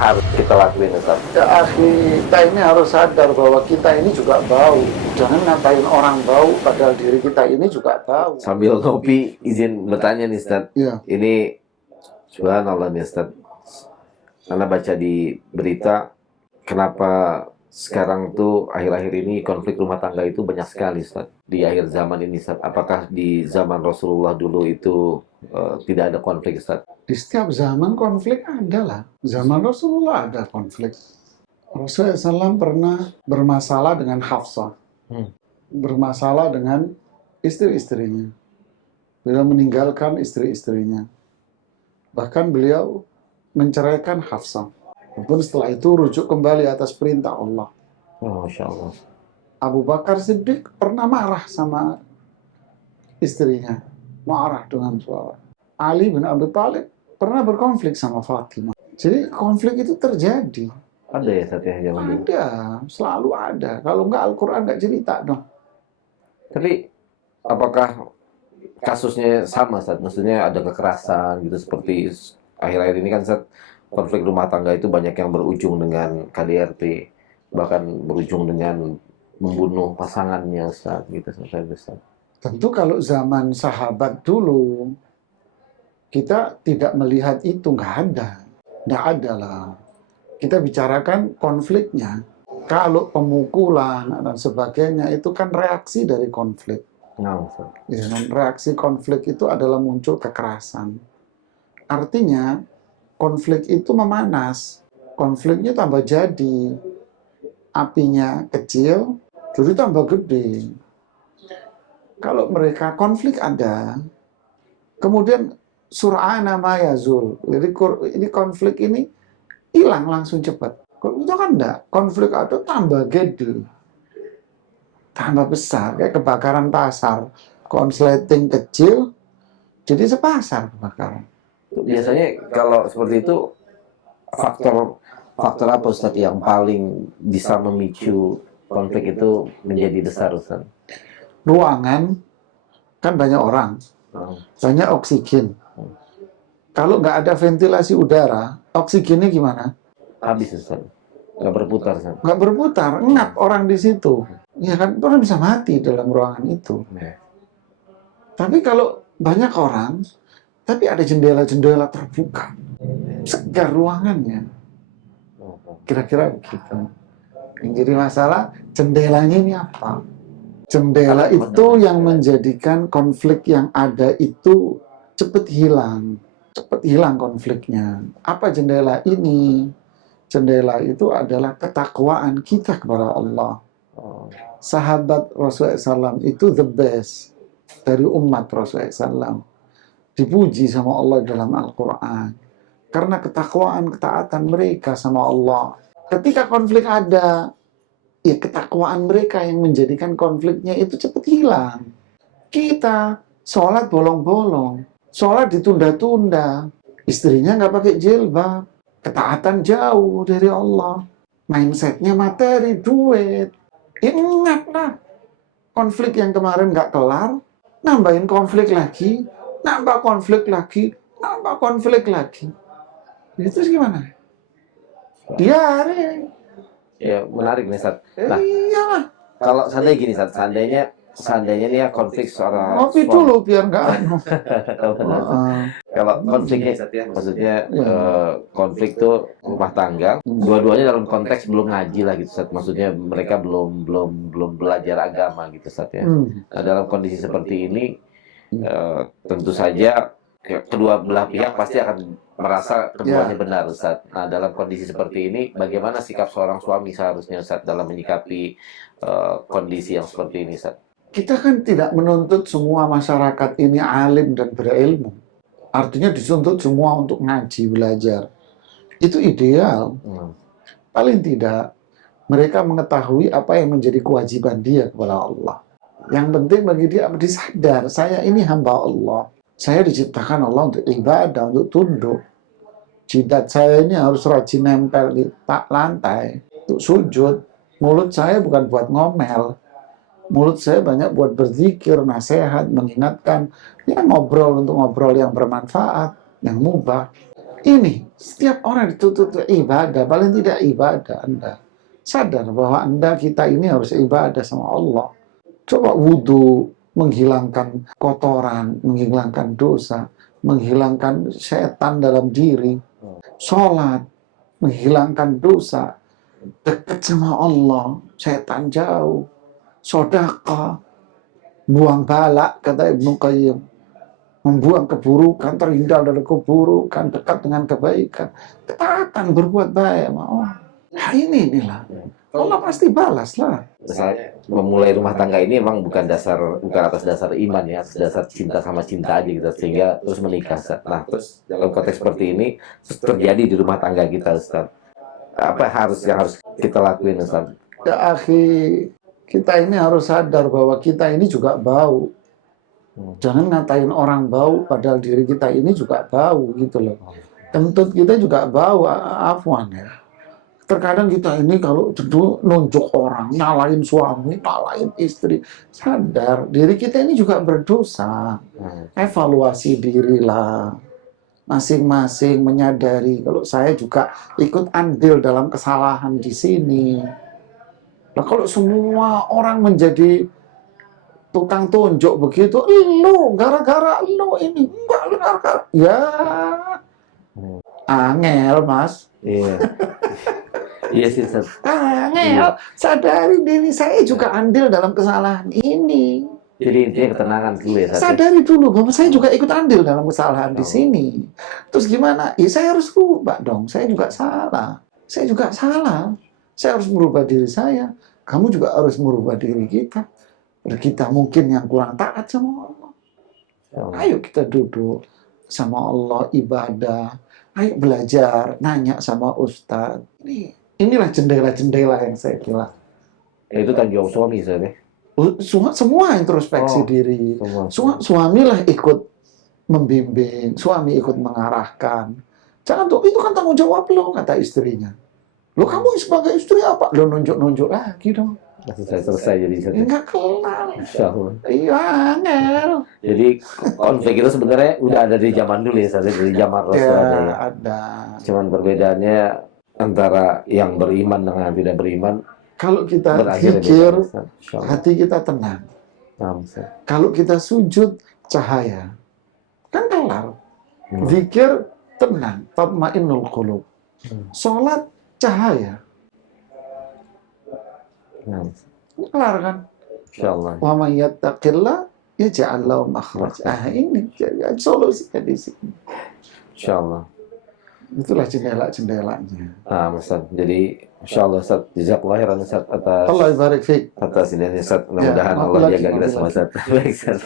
harus kita lakuin, Ustaz? Ya, kita ini harus sadar bahwa kita ini juga bau. Jangan ngatain orang bau, padahal diri kita ini juga bau. Sambil ngopi, izin bertanya nih, Ustaz. Iya. Ini subhanallah nih, Ustaz. Karena baca di berita, kenapa sekarang tuh akhir-akhir ini konflik rumah tangga itu banyak sekali, Ustaz. Di akhir zaman ini, Ustaz. Apakah di zaman Rasulullah dulu itu tidak ada konflik, Ustaz? Di setiap zaman konflik ada lah. Zaman Rasulullah ada konflik. Rasulullah SAW pernah bermasalah dengan Hafsah. Bermasalah dengan istri-istrinya. Beliau meninggalkan istri-istrinya. Bahkan beliau menceraikan Hafsah. Walaupun setelah itu rujuk kembali atas perintah Allah. Oh, Masya Allah. Abu Bakar Siddiq pernah marah sama istrinya. Marah dengan suara. Ali bin Abi Thalib pernah berkonflik sama Fatimah. Jadi konflik itu terjadi. Ada ya, Ustaz, ya, zaman dulu? Ada, selalu ada. Kalau nggak Al-Quran nggak cerita dong. Tapi apakah kasusnya sama, Ustaz? Maksudnya ada kekerasan gitu seperti akhir-akhir ini kan, Ustaz, konflik rumah tangga itu banyak yang berujung dengan KDRT, bahkan berujung dengan membunuh pasangannya, Ustaz, gitu, Ustaz. Tentu kalau zaman sahabat dulu, kita tidak melihat itu, nggak ada. Nggak ada lah. Kita bicarakan konfliknya. Kalau pemukulan dan sebagainya, itu kan reaksi dari konflik. Nah, Ustaz. Ya, dan reaksi konflik itu adalah muncul kekerasan. Artinya, konflik itu memanas. Konfliknya tambah jadi. Apinya kecil, jadi tambah gede. Kalau mereka konflik ada, kemudian sur'ana ma yazul. Jadi ini konflik ini hilang langsung cepat. Kalau itu kan enggak, konflik ada tambah gede. Tambah besar, kayak kebakaran pasar. Konsleting kecil, jadi sepasar kebakaran. Biasanya kalau seperti itu, faktor apa, Ustaz, yang paling bisa memicu konflik itu menjadi besar, Ustaz? Ruangan, kan banyak orang, banyak oksigen. Kalau nggak ada ventilasi udara, oksigennya gimana? Habis, Ustaz. Nggak berputar, Ustaz. Nggak berputar, ngap orang di situ. Ya kan, orang bisa mati dalam ruangan itu. Tapi kalau banyak orang, tapi ada jendela-jendela terbuka, segar ruangannya. Kira-kira begitu. Yang jadi masalah, jendelanya ini apa? Jendela itu yang menjadikan konflik yang ada itu cepat hilang. Cepat hilang konfliknya. Apa jendela ini? Jendela itu adalah ketakwaan kita kepada Allah. Sahabat Rasulullah SAW itu the best dari umat Rasulullah SAW. Dipuji sama Allah dalam Al-Quran. Karena ketakwaan, ketaatan mereka sama Allah. Ketika konflik ada, ya ketakwaan mereka yang menjadikan konfliknya itu cepat hilang. Kita sholat bolong-bolong, sholat ditunda-tunda, istrinya nggak pakai jilbab, ketaatan jauh dari Allah, mindsetnya materi, duit. Ya ingatlah, konflik yang kemarin nggak kelar, nambahin konflik lagi, nambah konflik lagi, nambah konflik lagi. Itu gimana? Diare. Ya, menarik nih, Ustaz. Nah, Iyalah. kalau seandainya gini, Ustaz, seandainya nih ya konflik seorang Ngopi dulu biar nggak anu. Kalau konfliknya, Ustaz, ya, maksudnya konflik tuh rumah tangga, dua-duanya dalam konteks belum ngaji lah gitu, Ustaz. Maksudnya mereka belum belajar agama gitu, Ustaz, ya. Nah, dalam kondisi seperti ini, tentu saja kedua belah pihak pasti akan merasa keduanya benar, Ustaz. Nah, dalam kondisi seperti ini, bagaimana sikap seorang suami seharusnya, Ustaz, dalam menyikapi kondisi yang seperti ini, Ustaz? Kita kan tidak menuntut semua masyarakat ini alim dan berilmu. Artinya dituntut semua untuk ngaji, belajar. Itu ideal. Paling tidak, mereka mengetahui apa yang menjadi kewajiban dia kepada Allah. Yang penting bagi dia, disadar, saya ini hamba Allah. Saya diciptakan Allah untuk ibadah, untuk tunduk. Jidat saya ini harus rajin nempel di lantai, untuk sujud. Mulut saya bukan buat ngomel. Mulut saya banyak buat berzikir, nasihat, mengingatkan. Ya ngobrol untuk ngobrol yang bermanfaat, yang mubah. Ini setiap orang dituntut ibadah, paling tidak ibadah Anda. Sadar bahwa Anda kita ini harus ibadah sama Allah. Coba wudhu, menghilangkan kotoran, menghilangkan dosa, menghilangkan setan dalam diri. Sholat, menghilangkan dosa, dekat sama Allah, setan jauh. Sedekah, buang balak, kata Ibnu Qayyim. Membuang keburukan, terhindar dari keburukan, dekat dengan kebaikan. Ketaatan, berbuat baik sama Allah. Nah inilah. Allah pasti balas lah. Misalnya memulai rumah tangga ini emang bukan atas dasar iman ya, atas dasar cinta sama cinta aja gitu, sehingga terus menikah. Ustaz. Nah, terus dalam konteks seperti ini terjadi di rumah tangga kita, Ustaz. Apa yang harus kita lakuin, Ustaz? Ya akhi, kita ini harus sadar bahwa kita ini juga bau. Jangan ngatain orang bau, padahal diri kita ini juga bau gitu loh. Kentut kita juga bau, afwan ya. Terkadang kita ini kalau nunjuk orang, nyalain suami, nyalain istri, sadar diri kita ini juga berdosa. Evaluasi dirilah, masing-masing menyadari kalau saya juga ikut andil dalam kesalahan di sini. Nah, kalau semua orang menjadi tukang tunjuk begitu, lu gara-gara lu ini, enggak lu gara-gara, ya angel mas. Iya. Iya sih, Ustaz. Angel, sadari diri saya juga andil dalam kesalahan ini. Jadi intinya ketenangan dulu ya, Ustaz. Sadari dulu bahwa saya juga ikut andil dalam kesalahan di sini. Terus gimana? Ya saya harus rubah dong. Saya juga salah. Saya juga salah. Saya harus merubah diri saya. Kamu juga harus merubah diri kita. Kita mungkin yang kurang taat sama Allah. Ayo kita duduk sama Allah, ibadah. Ayo belajar, nanya sama Ustadz. Inilah jendela-jendela yang saya bilang. Itu tanggung jawab suami, Ustaz ya? Semua introspeksi diri. Suamilah ikut membimbing, suami ikut mengarahkan. Jangan tuh, itu kan tanggung jawab lo, kata istrinya. Lo kamu sebagai istri apa? Lo nunjuk-nunjuk lagi dong. Selesai jadi Ustaz. Enggak kelar. Insyaallah. Iya, angel. Jadi konflik itu sebenarnya udah ada di zaman dulu ya, Ustaz, dari zaman Rasul ya. Ada. Cuman perbedaannya antara yang beriman dengan yang tidak beriman. Kalau kita berakhir zikir, beda, hati kita tenang. Kalau kita sujud, cahaya. Kan kelar. Zikir, tenang. Tatmainnul qulub. Sholat, cahaya. Kelar kan? Insyaallah. Wa may yattaqillah yaj'al lahu makhraj. Ini solusinya di sini. Insyaallah. Itulah jendela-jendelanya. Nah, Ustaz. Jadi insyaallah Ustaz, jazakallahu khairan Ustaz Allah barik fiik. atas ini Ustaz. Mudah-mudahan Allah jaga kita semua Ustaz. Baik Ustaz.